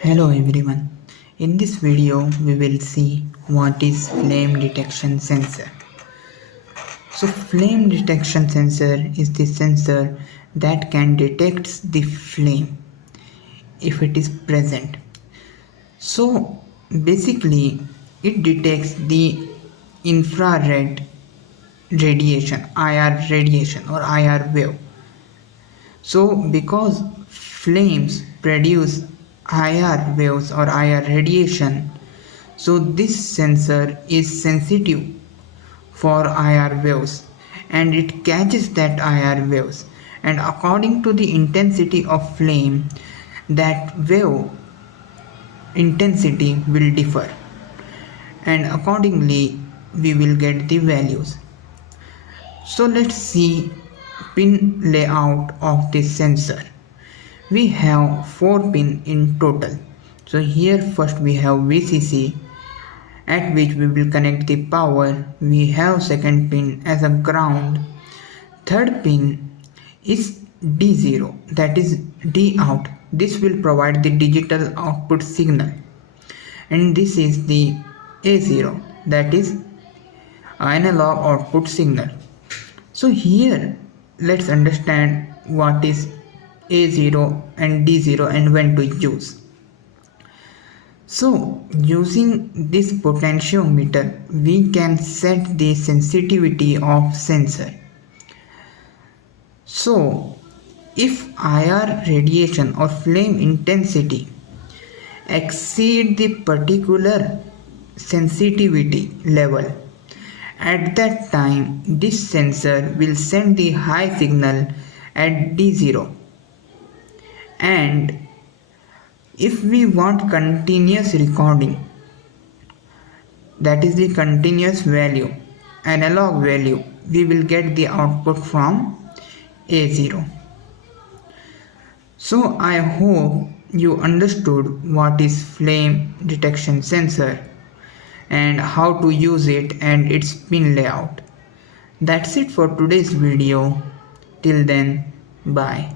Hello everyone. In this video we will see what is flame detection sensor. So flame detection sensor is the sensor that can detect the flame if it is present. So basically it detects the infrared radiation, IR radiation or IR wave. So because flames produce IR waves or IR radiation, so this sensor is sensitive for IR waves and it catches that IR waves, and according to the intensity of flame, that wave intensity will differ, and accordingly we will get the values. So let's see pin layout of this sensor. We have 4 pin in total. So here first we have VCC at which we will connect the power. We have second pin as a ground. Third pin is D0, that is D out. This will provide the digital output signal. And this is the A0, that is analog output signal. So here let's understand what is A0 and D0 and when to use. So using this potentiometer we can set the sensitivity of sensor. So if IR radiation or flame intensity exceed the particular sensitivity level, at that time this sensor will send the high signal at D0, and if we want continuous recording, that is the continuous value, analog value, we will get the output from A0. So I hope you understood what is flame detection sensor and how to use it and its pin layout. That's it for today's video. Till then, bye.